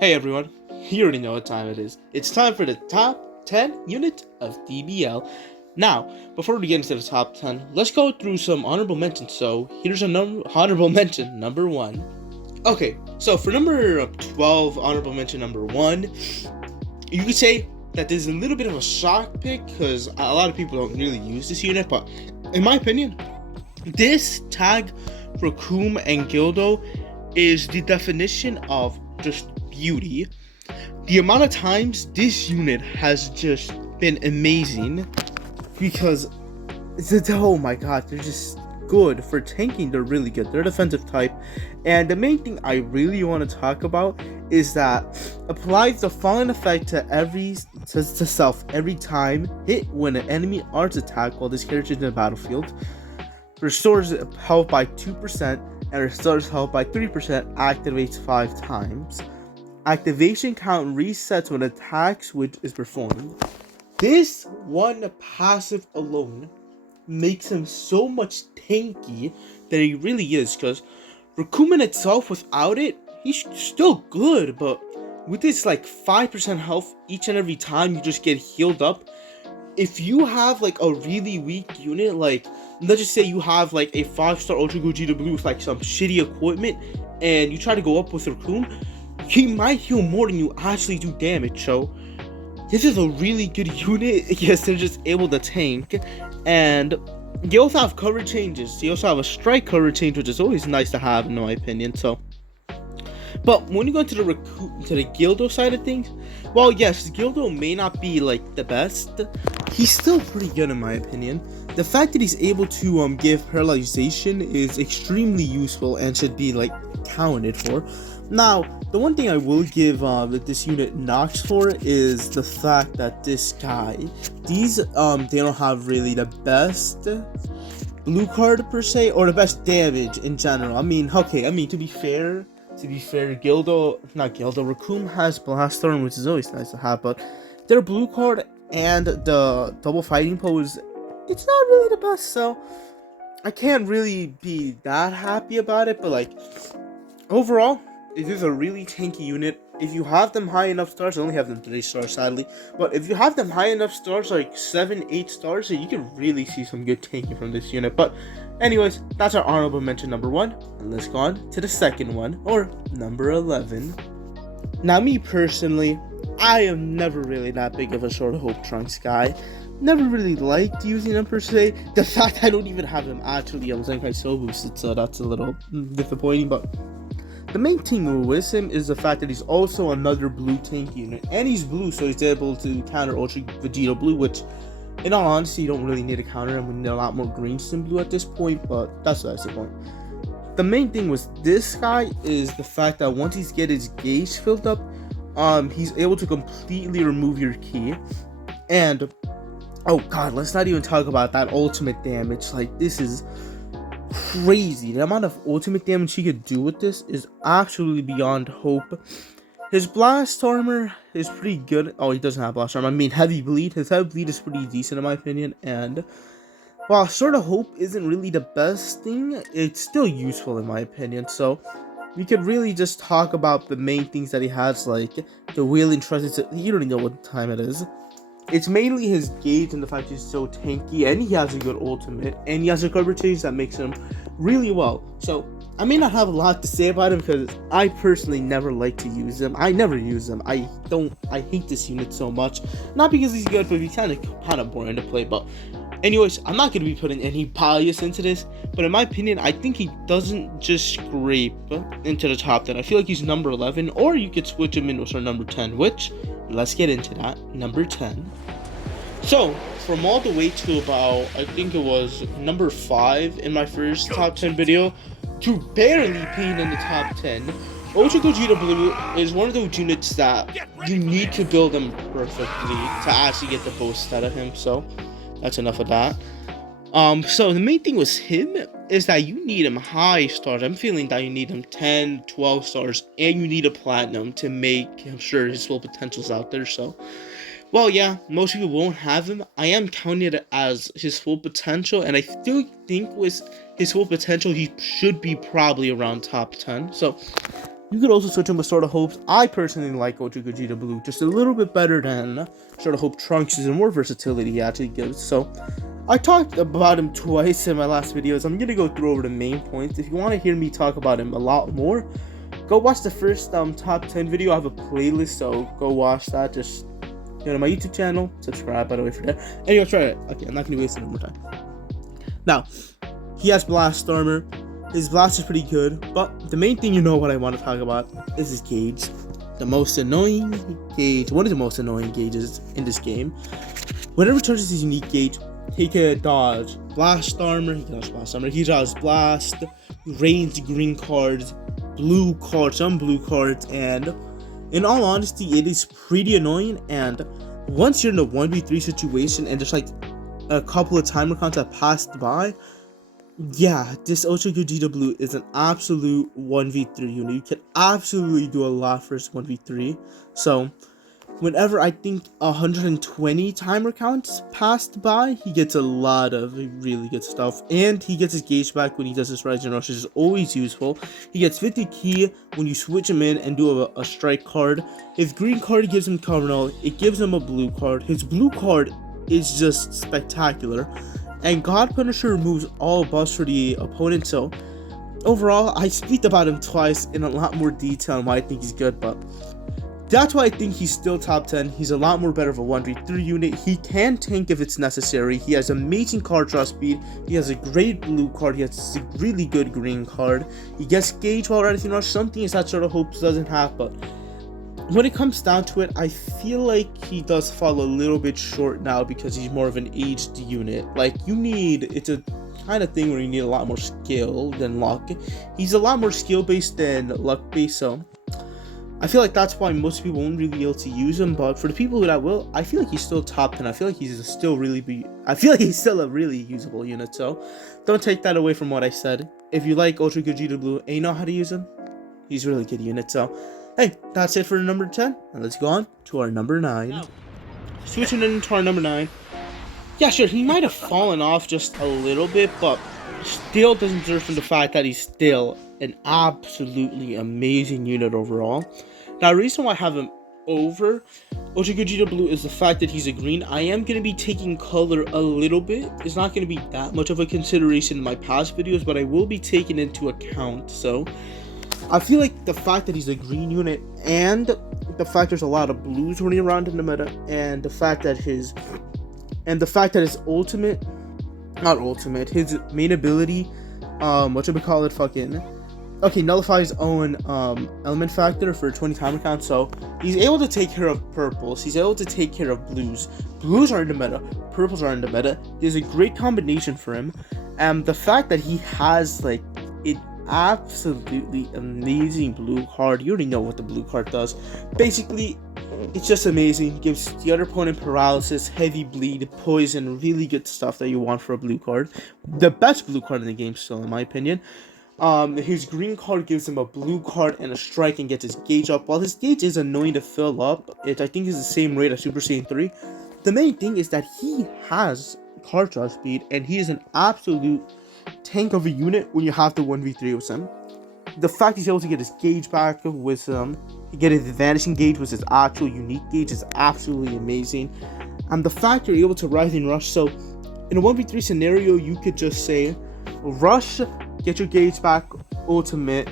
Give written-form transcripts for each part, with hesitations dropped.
Hey everyone, you already know what time it is. It's time for the top 10 unit of DBL. Now, before we get into the top 10, let's go through some honorable mentions. So, here's a honorable mention number 1. Okay, so for number 12, honorable mention number 1, you could say that there's a little bit of a shock pick because a lot of people don't really use this unit, but in my opinion, this tag for Coom and Gildo is the definition of just beauty. The amount of times this unit has just been amazing because oh my god, they're just good for tanking. They're really good. They're defensive type, and the main thing I really want to talk about is that applies the following effect to self every time hit when an enemy arts attack while this character is in the battlefield. Restores health by 2% and restores health by 3%. Activates 5 times. Activation count resets when attack switch is performed. This one passive alone makes him so much tanky that he really is, because Rakuman itself, without it, he's still good, but with this like 5% health each and every time you just get healed up, if you have like a really weak unit, like let's just say you have like a 5-star Ultra Gogeta Blue with like some shitty equipment and you try to go up with Raccoon, he might heal more than you actually do damage. So this is a really good unit. Yes, they're just able to tank, and they also have cover changes. They also have a strike cover change, which is always nice to have in my opinion. So, but when you go to the Gildo side of things, well, yes, Gildo may not be like the best. He's still pretty good in my opinion. The fact that he's able to give paralyzation is extremely useful and should be like counted for. Now, the one thing I will give this unit knocks for is the fact that this guy, these they don't have really the best blue card per se, or the best damage in general. I mean, to be fair, Raccoon has Blast Storm, which is always nice to have, but their blue card and the double fighting pose, it's not really the best, so I can't really be that happy about it. But like, overall, it is a really tanky unit. If you have them high enough stars, I only have them 3 stars sadly, but if you have them high enough stars, like 7-8 stars, you can really see some good tanking from this unit. But anyways, that's our honorable mention number 1, and let's go on to the second one, or number 11. Now, me personally, I am never really that big of a Sword of Hope Trunks guy. Never really liked using him per se. The fact I don't even have him actually on Zenkai Soul boosted, so that's a little disappointing. But the main thing with him is the fact that he's also another blue tank unit, and he's blue, so he's able to counter Ultra Vegeta Blue, which, in all honesty, you don't really need to counter him. We need a lot more greens than blue at this point, but that's the point. The main thing with this guy is the fact that once he's get his gauge filled up, he's able to completely remove your ki. And oh god, let's not even talk about that ultimate damage. Like, this is crazy. The amount of ultimate damage he could do with this is absolutely beyond hope. His blast armor is pretty good. Oh, he doesn't have blast armor. I mean, heavy bleed. His heavy bleed is pretty decent in my opinion. And while Sword of Hope isn't really the best thing, it's still useful in my opinion. So we could really just talk about the main things that he has, like the wheeling trust. You don't even know what time it is. It's mainly his gauge and the fact he's so tanky, and he has a good ultimate, and he has a cover change that makes him really well. So I may not have a lot to say about him because I personally never like to use him. I never use him. I hate this unit so much. Not because he's good, but he's kind of boring to play. But anyways, I'm not going to be putting any bias into this, but in my opinion, I think he doesn't just scrape into the top 10. I feel like he's number 11, or you could switch him in with our number 10, which, let's get into that. Number 10. So, from all the way to about, I think it was number 5 in my first top 10 video, to barely being in the top 10, Ultra Gogeta Blue is one of those units that you need to build them perfectly to actually get the most out of him. So that's enough of that. So the main thing with him is that you need him high stars. I'm feeling that you need him 10, 12 stars, and you need a platinum to make sure his full potential's out there. So, well, yeah, most people won't have him. I am counting it as his full potential, and I still think with his full potential, he should be probably around top 10. So, You could also switch him with Sword of Hope. I personally like Ultra Gogeta Blue just a little bit better than Sword of Hope Trunks. Is more versatility he actually gives. So I talked about him twice in my last videos. I'm gonna go through over the main points. If you want to hear me talk about him a lot more, go watch the first top 10 video. I have a playlist, so go watch that. Just go to my YouTube channel, subscribe by the way for that. Anyway, try it. Okay, I'm not gonna waste any more time. Now, he has Blast Armor. His blast is pretty good, but the main thing what I want to talk about is his gauge. The most annoying gauge, one of the most annoying gauges in this game. Whenever he charges his unique gauge, he can dodge Blast Armor, he dodges Blast, ranged green cards, blue cards, some blue cards, and in all honesty, it is pretty annoying. And once you're in a 1v3 situation and there's like a couple of timer counts that passed by, yeah, this Ultra Gogeta Blue is an absolute 1v3 unit. You can absolutely do a lot for his 1v3. So, whenever I think 120 timer counts passed by, he gets a lot of really good stuff. And he gets his gauge back when he does his Rising Rush, which is always useful. He gets 50 ki when you switch him in and do a strike card. His green card gives him Coronal, it gives him a blue card. His blue card is just spectacular. And God Punisher removes all buffs for the opponent. So overall, I speak about him twice in a lot more detail on why I think he's good, but that's why I think he's still top 10. He's a lot more better of a 1v3 unit. He can tank if it's necessary. He has amazing card draw speed. He has a great blue card. He has a really good green card. He gets gauge while Rising Rush. Some things that Sword of Hope doesn't have, but when it comes down to it, I feel like he does fall a little bit short now because he's more of an aged unit. Like, it's a kind of thing where you need a lot more skill than luck. He's a lot more skill based than luck based, so I feel like that's why most people won't really be able to use him. But for the people that will, I feel like he's still top 10. I feel like he's still a really usable unit. So don't take that away from what I said. If you like Ultra Gogeta Blue and you know how to use him, he's a really good unit. So hey, that's it for number 10. Now let's go on to our number 9. Now, switching into our number 9. Yeah, sure, he might have fallen off just a little bit, but still doesn't deserve from the fact that he's still an absolutely amazing unit overall. Now, the reason why I have him over Ultra Gogeta Blue is the fact that he's a green. I am going to be taking color a little bit. It's not going to be that much of a consideration in my past videos, but I will be taking into account. So I feel like the fact that he's a green unit and the fact there's a lot of blues running around in the meta, and the fact that his his main ability, nullify his own element factor for 20 timer count. So he's able to take care of purples, he's able to take care of blues. Blues are in the meta, purples are in the meta. There's a great combination for him. And the fact that he has like it absolutely amazing blue card. You already know what the blue card does. Basically, it's just amazing. Gives the other opponent paralysis, heavy bleed, poison, really good stuff that you want for a blue card. The best blue card in the game still, in my opinion. His green card gives him a blue card and a strike and gets his gauge up. While his gauge is annoying to fill up, I think is the same rate as Super Saiyan 3. The main thing is that he has card draw speed, and he is an absolute tank of a unit when you have to 1v3 with him. The fact he's able to get his gauge back with get his vanishing gauge with his actual unique gauge is absolutely amazing. And the fact you're able to Rising Rush, so in a 1v3 scenario, you could just say rush, get your gauge back, ultimate,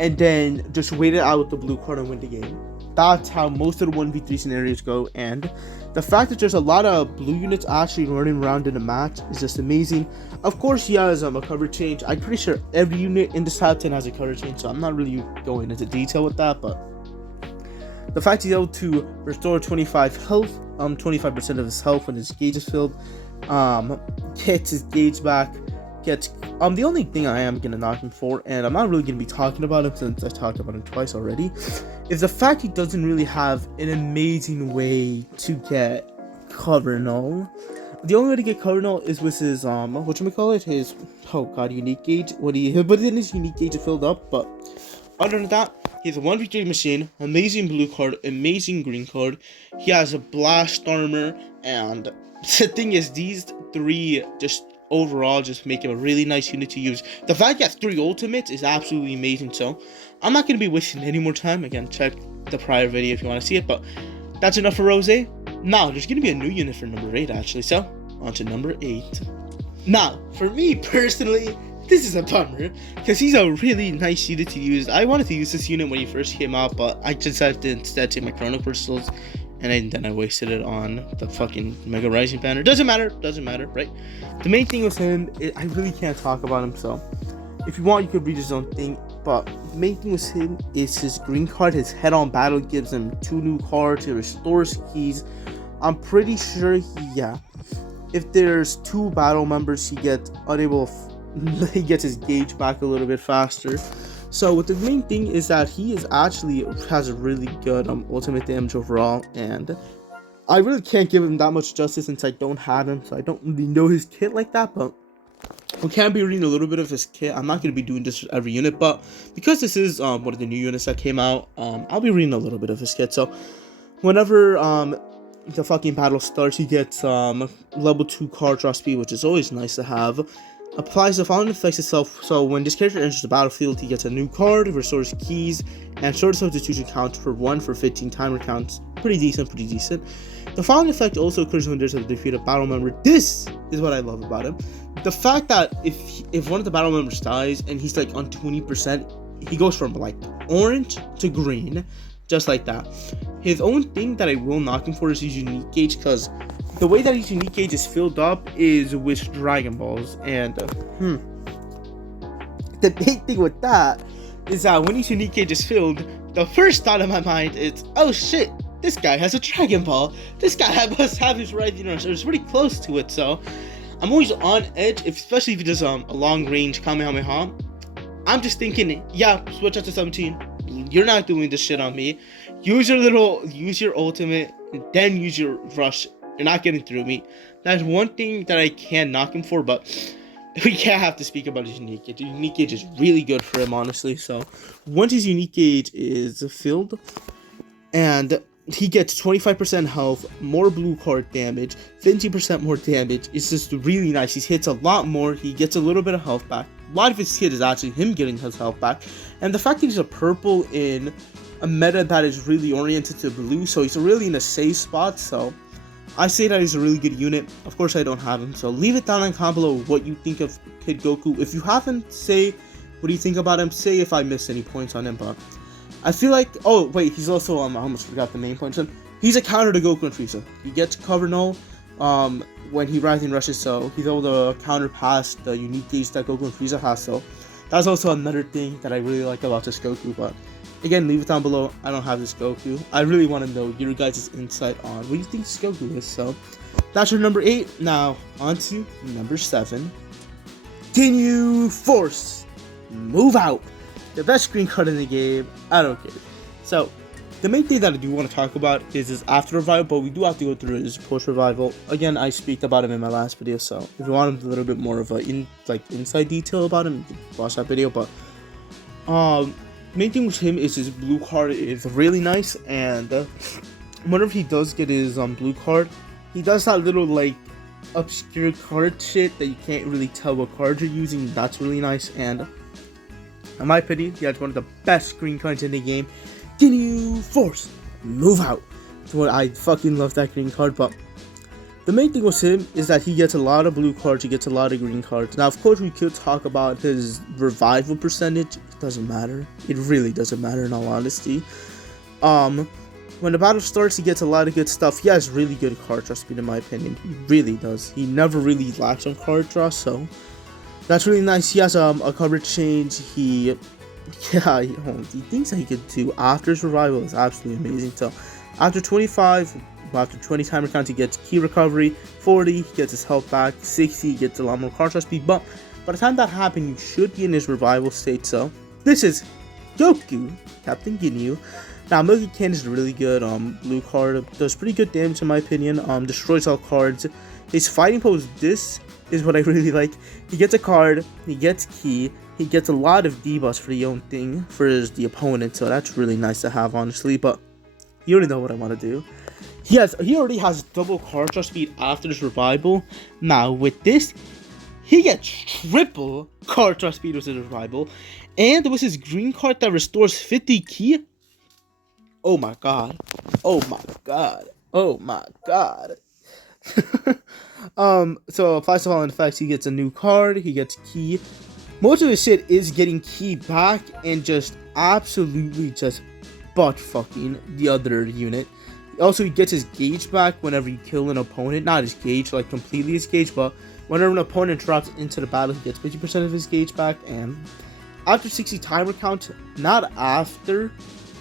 and then just wait it out with the blue card and win the game. That's how most of the 1v3 scenarios go, and the fact that there's a lot of blue units actually running around in the match is just amazing. Of course, he has a cover change. I'm pretty sure every unit in this top 10 has a cover change, so I'm not really going into detail with that, but the fact he's able to restore 25 health, 25% of his health when his gauge is filled, gets his gauge back, the only thing I am gonna knock him for, and I'm not really gonna be talking about him since I talked about him twice already, is the fact he doesn't really have an amazing way to get cover null. The only way to get cover null is with his his unique gauge. But then his unique gauge is filled up. But other than that, he has a 1v3 machine, amazing blue card, amazing green card. He has a blast armor, and the thing is, these three just overall just make him a really nice unit to use. The fact that 3 ultimates is absolutely amazing, so I'm not going to be wasting any more time. Again, check the prior video if you want to see it, but that's enough for Rose. Now, there's going to be a new unit for number 8, actually, so on to number 8. Now, for me personally, this is a bummer, because he's a really nice unit to use. I wanted to use this unit when he first came out, but I decided to instead take my Chrono Crystals, and then I wasted it on the fucking Mega Rising banner. Doesn't matter, right? The main thing with him, I really can't talk about him, so if you want, you could read his own thing, but the main thing with him is his green card. His head-on battle gives him 2 new cards. It restores keys. I'm pretty sure if there's 2 battle members, he gets he gets his gauge back a little bit faster. So what the main thing is that he is actually has a really good ultimate damage overall, and I really can't give him that much justice since I don't have him, so I don't really know his kit like that, but we can be reading a little bit of his kit. I'm not going to be doing this for every unit, but because this is one of the new units that came out, I'll be reading a little bit of his kit. So whenever the fucking battle starts, he gets level 2 card draw speed, which is always nice to have. Applies the following effects itself. So when this character enters the battlefield, he gets a new card, restores keys, and sword substitution counts for 1 for 15 timer counts. Pretty decent. The following effect also occurs when there's a defeated battle member. This is what I love about him. The fact that if one of the battle members dies and he's like on 20%, he goes from like orange to green, just like that. His own thing that I will knock him for is his unique gauge, because the way that his unique gauge is filled up is with Dragon Balls, and the big thing with that is that when his unique gauge is filled, the first thought in my mind is, oh shit, this guy has a Dragon Ball. This guy must have his Rising Rush, or it's pretty close to it, so I'm always on edge, especially if he does a long range Kamehameha. I'm just thinking, yeah, switch up to 17. You're not doing this shit on me. Use your ultimate, then use your rush. You're not getting through me. That's one thing that I can knock him for, but we can't have to speak about his unique gauge. His unique gauge is really good for him, honestly. So once his unique gauge is filled, and he gets 25% health, more blue card damage, 15% more damage. It's just really nice. He hits a lot more. He gets a little bit of health back. A lot of his hit is actually him getting his health back. And the fact that he's a purple in a meta that is really oriented to blue, so he's really in a safe spot. So I say that he's a really good unit. Of course, I don't have him, so leave it down in the comment below what you think of Kid Goku. If you haven't, say what do you think about him. Say if I missed any points on him, but I feel like, oh wait, he's also I almost forgot the main points on. He's a counter to Goku and Frieza. He gets cover null when he Rising Rushes, so he's able to counter pass the unique gauge that Goku and Frieza has. So that's also another thing that I really like about this Goku, but again, leave it down below. I don't have this Goku. I really want to know your guys' insight on what you think this Goku is. So that's your number 8. Now on to number 7. Ginyu Force. Move out. The best green card in the game. I don't care. So the main thing that I do want to talk about is his after revival, but we do have to go through his post revival. Again, I speak about him in my last video, so if you want a little bit more of a inside detail about him, you can watch that video. But main thing with him is his blue card is really nice, and whenever he does get his blue card, he does that little like obscure card shit that you can't really tell what cards you're using. That's really nice, and in my opinion, he has one of the best green cards in the game. Ginyu Force, move out. I fucking love that green card, but the main thing with him is that he gets a lot of blue cards, he gets a lot of green cards. Now, of course, we could talk about his revival percentage. It doesn't matter. It really doesn't matter, in all honesty. When the battle starts, he gets a lot of good stuff. He has really good card draw speed, in my opinion. He really does. He never really lacks on card draw, so that's really nice. He has a coverage change. The things that he could do after his revival is absolutely amazing. So after 20 timer counts, he gets key recovery. 40, he gets his health back. 60, he gets a lot more card draw speed. But by the time that happens, you should be in his revival state. So this is Goku, Captain Ginyu. Now, Milky Cannon is really good. Blue card does pretty good damage, in my opinion. Destroys all cards. His fighting pose, this is what I really like. He gets a card, he gets key, he gets a lot of debuffs for the own thing for the opponent, so that's really nice to have, honestly. But you already know what I want to do. He already has double card draw speed after his revival. Now with this, he gets triple card draw speed with his revival, and with his green card that restores 50 ki. Oh my god. Oh my god. Oh my god. So applies to following effects. He gets a new card, he gets ki. Most of his shit is getting ki back and just absolutely just butt fucking the other unit. Also, he gets his gauge back whenever you kill an opponent. Not his gauge, like completely his gauge, but whenever an opponent drops into the battle, he gets 50% of his gauge back. And after 60 timer count, not after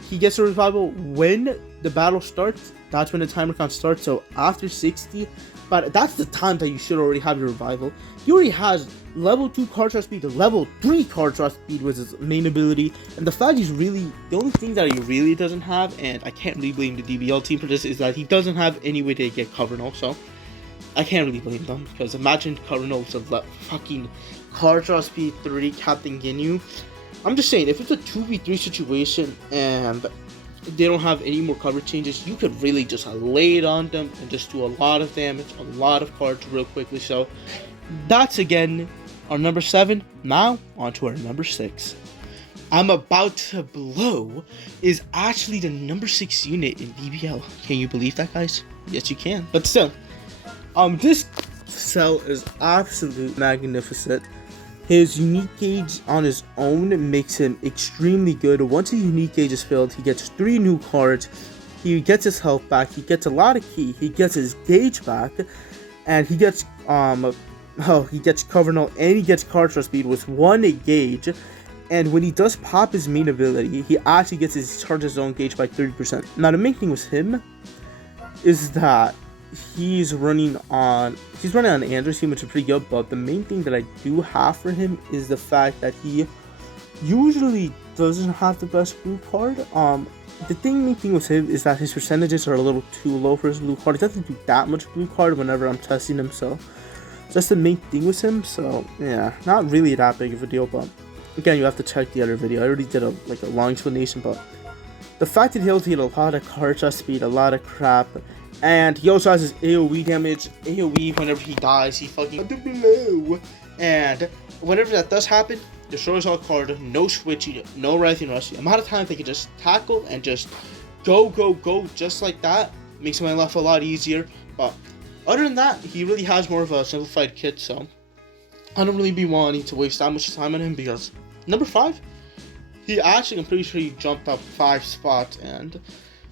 he gets a revival, when the battle starts, that's when the timer count starts. So after 60, but that's the time that you should already have your revival. He already has level 2 card draw speed to level 3 card draw speed with his main ability. And the fact he's really, the only thing that he really doesn't have, and I can't really blame the DBL team for this, is that he doesn't have any way to get cover null. So I can't really blame them, because imagine cover null with a fucking card draw speed 3 Captain Ginyu. I'm just saying, if it's a 2v3 situation and they don't have any more cover changes, you could really just lay it on them and just do a lot of damage, a lot of cards real quickly. So that's again our number 7. Now on to our number 6. I'm about to blow is actually the number 6 unit in DBL. Can you believe that, guys? Yes, you can. But still, this cell is absolutely magnificent. His unique gauge on his own makes him extremely good. Once his unique gauge is filled, he gets 3 new cards. He gets his health back. He gets a lot of ki. He gets his gauge back, and he gets he gets cover null, and he gets card draw speed with 1 gauge. And when he does pop his main ability, he actually gets his charge his own gauge by 30%. Now the main thing with him is that he's running on Android team, which is pretty good, but the main thing that I do have for him is the fact that he usually doesn't have the best blue card. The main thing with him is that his percentages are a little too low for his blue card. He doesn't do that much blue card whenever I'm testing him, so that's the main thing with him. So yeah, not really that big of a deal, but again, you have to check the other video. I already did a long explanation, but the fact that he'll deal a lot of card draw speed, a lot of crap. And he also has his AoE damage. AoE, whenever he dies, he fucking blow. And whenever that does happen, destroys all card, no switching, no rising rush. The amount of times they can just tackle and just go just like that makes my life a lot easier. But other than that, he really has more of a simplified kit, so I don't really be wanting to waste that much time on him, because number 5, he actually, I'm pretty sure he jumped up 5 spots, and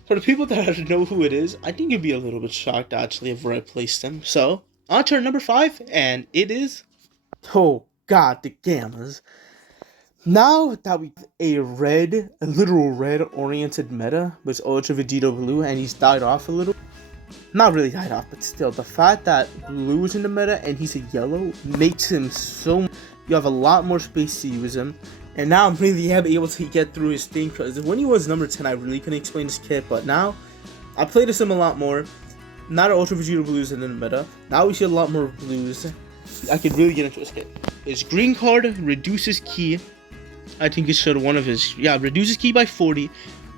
for the people that know who it is, I think you'd be a little bit shocked actually of where I placed him. So, on to our number 5, and it is, oh god, the Gammas. Now that we have a literal red oriented meta with Ultra Vegito Blue, and he's died off a little. Not really died off, but still, the fact that Blue is in the meta and he's a yellow makes him so, you have a lot more space to use him. And now I'm really able to get through his thing, because when he was number 10, I really couldn't explain his kit, but now I played as him a lot more. Now that Ultra Vegeta Blues in the meta, now we see a lot more blues. I could really get into his kit. His green card reduces ki. I think it's one of his, reduces ki by 40,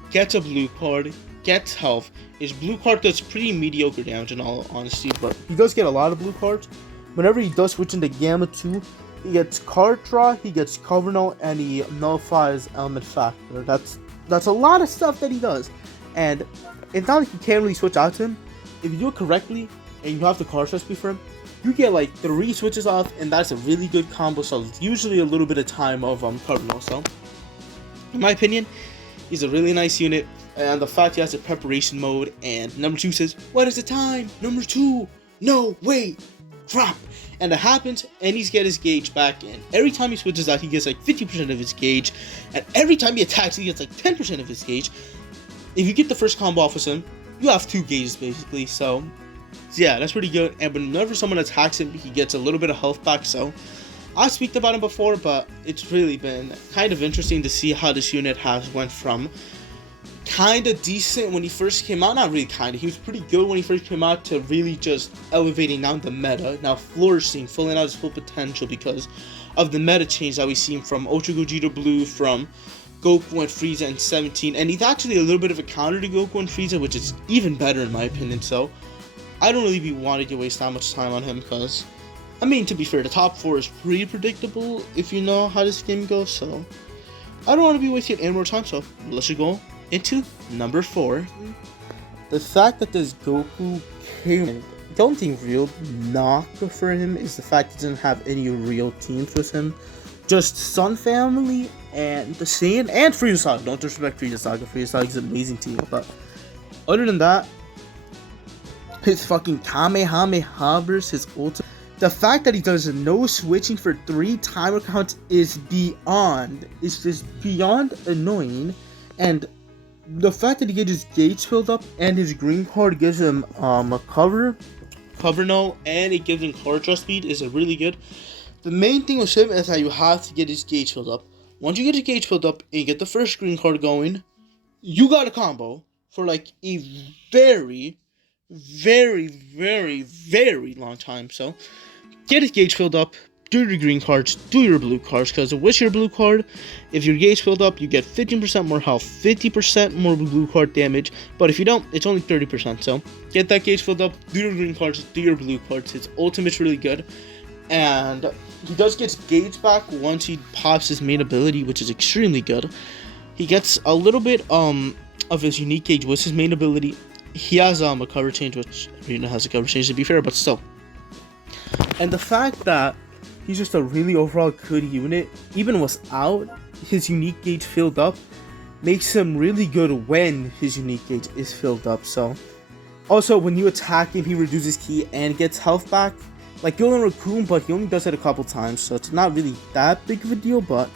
gets a blue card, gets health. His blue card does pretty mediocre damage in all honesty, but he does get a lot of blue cards. Whenever he does switch into Gamma 2, he gets card draw, he gets cover null, and he nullifies element factor. That's a lot of stuff that he does. And it's not like you can't really switch out to him. If you do it correctly and you have the card draw speed for him, you get like 3 switches off, and that's a really good combo. So it's usually a little bit of time of cover null. So in my opinion, he's a really nice unit. And the fact he has a preparation mode, and number 2 says, "What is the time? Number 2, no, wait, crap." And it happens, and he's get his gauge back, and every time he switches out, he gets like 50% of his gauge, and every time he attacks, he gets like 10% of his gauge. If you get the first combo off with him, you have 2 gauges basically, so yeah, that's pretty good. And whenever someone attacks him, he gets a little bit of health back, so I speak about him before, but it's really been kind of interesting to see how this unit has went from kind of decent when he first came out, not really kind of, he was pretty good when he first came out, to really just elevating down the meta, now flourishing, filling out his full potential because of the meta change that we've seen from Ultra Gogeta Blue, from Goku and Frieza in 17, and he's actually a little bit of a counter to Goku and Frieza, which is even better in my opinion. So I don't really be wanting to waste that much time on him, because I mean, to be fair, the top 4 is pretty predictable if you know how this game goes, so I don't want to be wasting any more time, so let's just go into number 4. The fact that this Goku came in, the only thing real knock for him is the fact he doesn't have any real teams with him. Just Sun Family and the Saiyan and Frieza Saga. Don't disrespect Frieza Saga. Frieza Saga is an amazing team, but other than that, his fucking Kamehameha versus his ultimate. The fact that he does no switching for 3 timer counts is beyond. It's just beyond annoying, and the fact that he gets his gauge filled up and his green card gives him a cover no, and it gives him card draw speed is really good. The main thing with him is that you have to get his gauge filled up. Once you get your gauge filled up and you get the first green card going, you got a combo for like a very, very, very, very long time. So get his gauge filled up, do your green cards, do your blue cards, because with your blue card, if your gauge filled up, you get 15% more health, 50% more blue card damage, but if you don't, it's only 30%, so get that gauge filled up, do your green cards, do your blue cards. His ultimate's really good, and he does get gauge back once he pops his main ability, which is extremely good. He gets a little bit of his unique gauge with his main ability. He has a cover change, which Rina has a cover change to be fair, but still. And the fact that he's just a really overall good unit, even without his unique gauge filled up, makes him really good when his unique gauge is filled up. So, also when you attack him, he reduces ki and gets health back, like Gillen Raccoon, but he only does it a couple times, so it's not really that big of a deal. But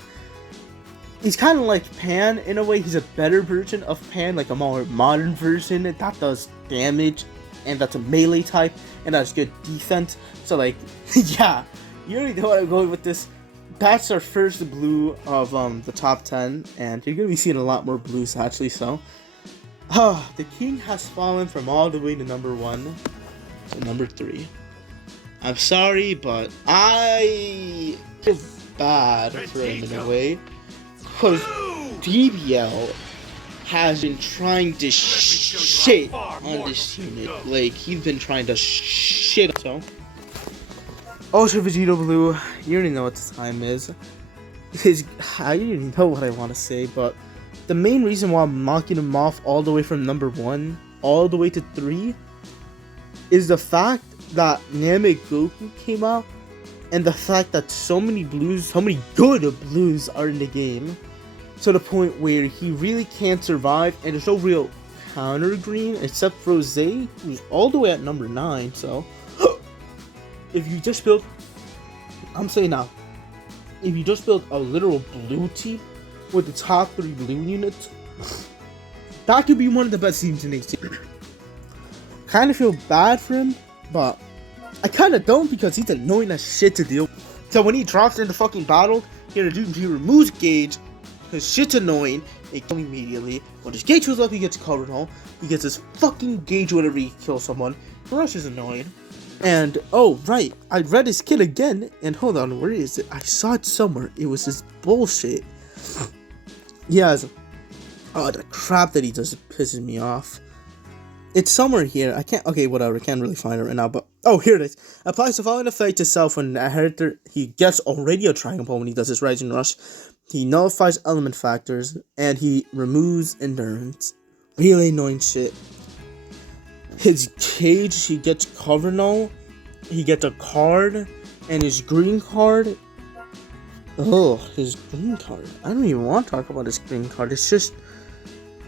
he's kind of like Pan in a way. He's a better version of Pan, like a more modern version that does damage, and that's a melee type, and that's good defense. So like, yeah, you already know what I'm going with this. That's our first blue of the top 10, and you're gonna be seeing a lot more blues actually. So, the king has fallen from all the way to number 1 to number 3. I'm sorry, but I feel bad for him in a way, because DBL has been trying to shit on this unit. Like, he's been trying to shit. So, Ultra Vegeta Blue, you already know what the time is. I don't even know what I want to say, but the main reason why I'm knocking him off all the way from number 1 all the way to 3 is the fact that Namek Goku came out, and the fact that so many good blues are in the game, to the point where he really can't survive, and there's no real counter green except for Rose, who's all the way at number 9. So if you just build, I'm saying now, if you just build a literal blue team with the top 3 blue units, that could be one of the best teams in HD. Kind of feel bad for him, but I kind of don't, because he's annoying as shit to deal with. So when he drops into fucking battle, he removes gauge. His shit's annoying. It kills immediately. When his gauge goes up, he gets covered all. He gets his fucking gauge whenever he kills someone. Rush is annoying. And, oh, right, I read his kit again, and hold on, where is it? I saw it somewhere. It was this bullshit. He has, the crap that he does pisses me off. It's somewhere here. I can't, okay, whatever, I can't really find it right now, but, oh, here it is. Applies the following effect to self when a character, he gets already a triangle when he does his Rising Rush. He nullifies element factors, and he removes endurance. Really annoying shit. His cage, he gets cover null, he gets a card, and his green card, his green card, I don't even want to talk about his green card. It's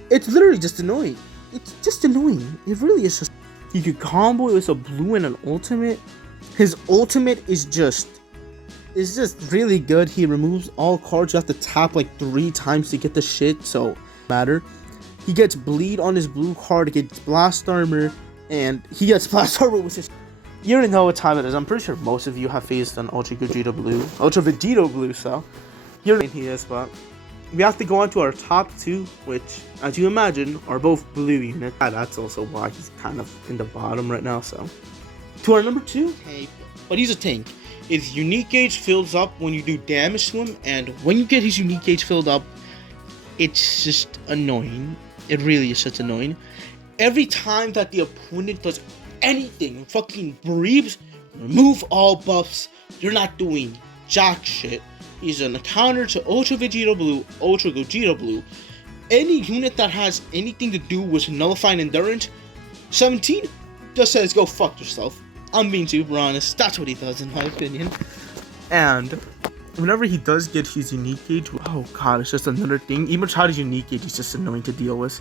literally just annoying. It's just annoying. It really is just, you could combo it with a blue and an ultimate. His ultimate is just really good. He removes all cards. You have to tap like 3 times to get the shit, so matter. He gets bleed on his blue card, he gets blast armor, and he gets blast armor with his... You already know what time it is. I'm pretty sure most of you have faced an Ultra Vegeta Blue, so you already know who he is, but we have to go on to our top 2, which, as you imagine, are both blue units. That's also why he's kind of in the bottom right now, so. To our number 2, but he's a tank. His unique gauge fills up when you do damage to him, and when you get his unique gauge filled up, it's just annoying. It really is just annoying. Every time that the opponent does anything, fucking breathes, Remove all buffs. You're not doing jack shit. He's a counter to Ultra Vegeta Blue, Ultra Gogeta Blue. Any unit that has anything to do with nullifying endurance, 17 just says go fuck yourself. I'm being super honest. That's what he does in my opinion. And whenever he does get his unique gauge, oh god, it's just another thing. Even Chadi's unique gauge is just annoying to deal with.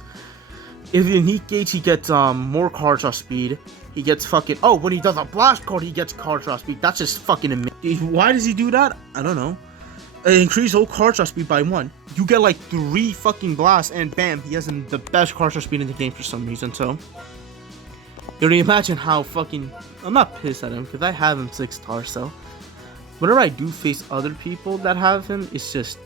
If the unique gauge, he gets more card draw speed. He gets fucking, oh, when he does a blast card, he gets card draw speed. That's just fucking amazing. Why does he do that? I don't know. Increase whole card draw speed by 1. You get like 3 fucking blasts, and bam, he has the best card draw speed in the game for some reason. So you can imagine how fucking, I'm not pissed at him because I have him 6-star. So whenever I do face other people that have him, it's just,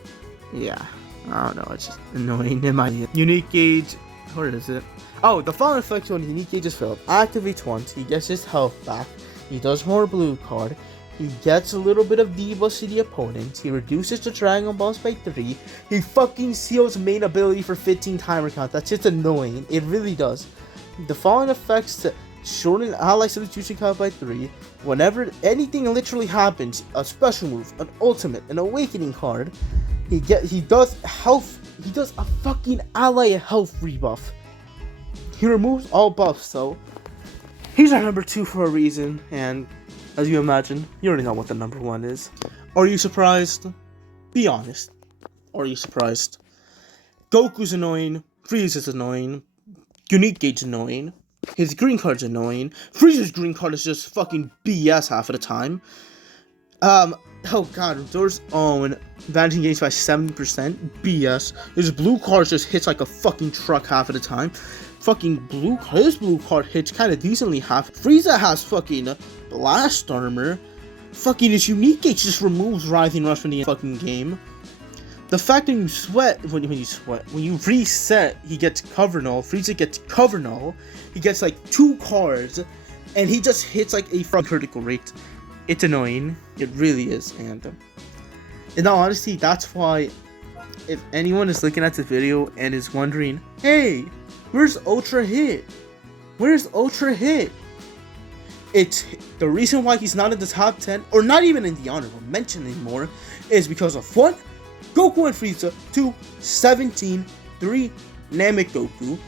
yeah, I don't know, it's just annoying in my unique gauge. Where is it? Oh, the following effects when unique gauge is filled. Activates once, he gets his health back, he does more blue card, he gets a little bit of debuffs to the opponent, he reduces the Dragon Balls by 3, he fucking seals main ability for 15 timer count. That's just annoying, it really does. The following effects to shorten ally substitution count by 3. Whenever anything literally happens, a special move, an ultimate, an awakening card, he does a fucking ally health rebuff. He removes all buffs, so he's our number 2 for a reason, and as you imagine, you already know what the number 1 is. Are you surprised? Be honest. Are you surprised? Goku's annoying, Frieza's annoying, unique gauge is annoying, his green card's annoying, Frieza's green card is just fucking BS half of the time. Oh god, Dora's own vanishing gains by 70%, BS. His blue card just hits like a fucking truck half of the time. Fucking his blue card hits kind of decently half. Frieza has fucking blast armor. Fucking his unique gauge just removes Rising Rush from the fucking game. The fact that you sweat, when you reset, he gets cover null. Frieza gets cover null. He gets like 2 cards, and he just hits like a critical rate. It's annoying. It really is. And in all honesty, that's why if anyone is looking at the video and is wondering, hey, where's Ultra Hit? Where's Ultra Hit? It's the reason why he's not in the top 10, or not even in the honorable mention anymore, is because of 1, Goku and Frieza, 2, 17, 3, Namek Goku.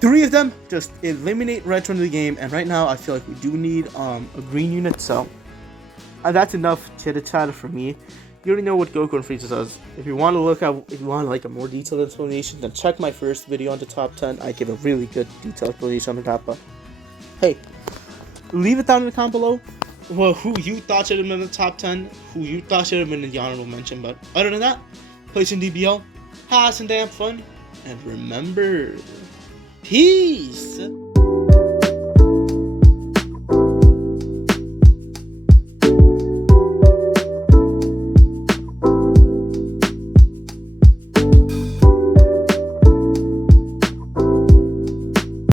3 of them just eliminate Red from the game, and right now I feel like we do need a green unit, so that's enough chitter-chatter for me. You already know what Goku and Frieza does. If you want like a more detailed explanation, then check my first video on the top 10. I give a really good detailed explanation on that, but hey, leave it down in the comment below. Well, who you thought should have been in the top 10, who you thought should have been in the honorable mention, but other than that, play some DBL, have some damn fun, and remember, peace!